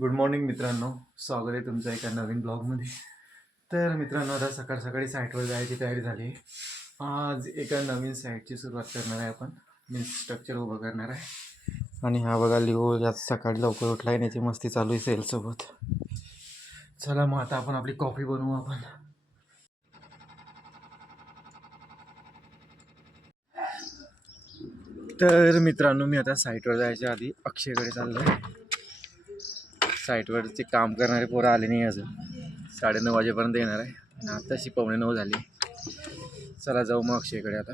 Good morning मित्रांनो, स्वागत आहे तुमचं एका नवीन ब्लॉगमध्ये. तर मित्रांनो, आता सकाळ सकाळी साईटवर जायची तयारी झाली आहे. आज एका नवीन साईटची सुरुवात करणार आहे आपण. मीन्स स्ट्रक्चर उभं करणार आहे. आणि हा बघा लिओ यात सकाळी लवकर उठला आहे, याची मस्ती चालू आहे सेलसोबत. चला मग आता आपण आपली कॉफी बनवू आपण. तर मित्रांनो, मी आता साईटवर जायच्या आधी अक्षयकडे चाललो आहे. साईटवरचे काम करणारे पोरं आले नाही अजून. 9:30 वाजेपर्यंत येणार आहे आणि आत्ताशी 8:45 झाली. चला जाऊ मग अक्षयकडे आता.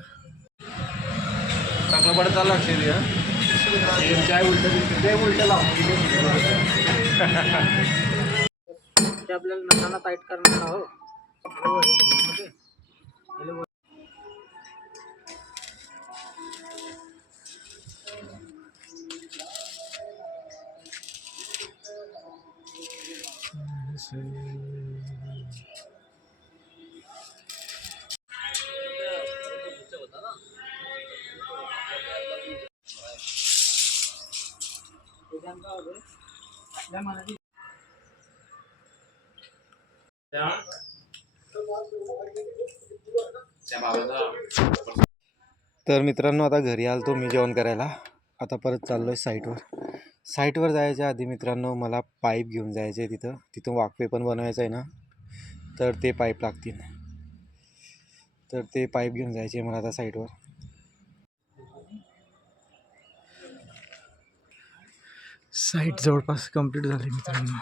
टाकलं पडत चाललं अक्षय काय उलट ते उलट आपल्याला नसाना टाईट करणार हो. तर मित्रांनो, आता घरी आलो मी जेवण करायला. आता परत चाललो आहे साईटवर. साईटवर जायच्या आधी मित्रांनो मला पाईप घेऊन जायचे आहे. तिथं वाकवे पण बनवायचं आहे ना, तर ते पाईप लागतील. तर ते पाईप घेऊन जायचे मला आता साईटवर. साईट जवळपास कंप्लीट झाली मित्रांनो.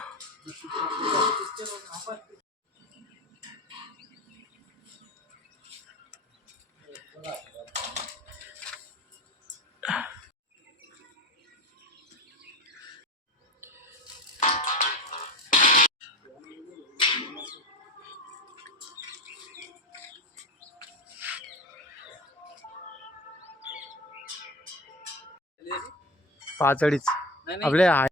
पाच अडीच आपले आहे.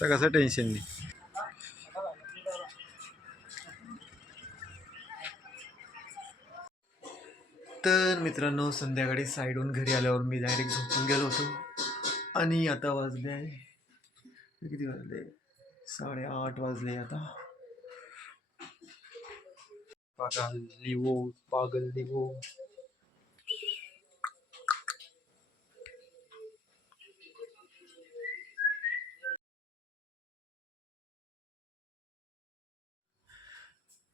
तर कसं टेन्शन नाही. तर मित्रांनो, संध्याकाळी साईडहून घरी आल्यावर मी डायरेक्ट झोपून गेलो होतो. आणि आता वाजले आहे किती वाजले, 8:30 वाजले आता. पागल लिवो.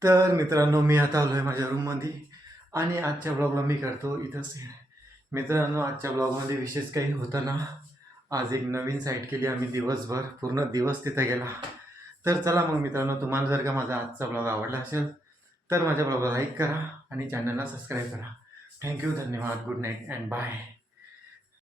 तर मित्रांनो, मी आता आलो आहे माझ्या रूममध्ये आणि आजच्या ब्लॉगला मी करतो इथंच. मित्रांनो, आजच्या ब्लॉगमध्ये विशेष काही होतं ना. आज एक नवीन साईट केली आम्ही दिवसभर, पूर्ण दिवस तिथं गेला. तर चला मग मित्रांनो, तुम्हाला जर का माझा आजचा ब्लॉग आवडला असेल तर माझ्या ब्लॉगला लाईक करा आणि चॅनलला सबस्क्राईब करा. थँक्यू, धन्यवाद, गुड नाईट अँड बाय.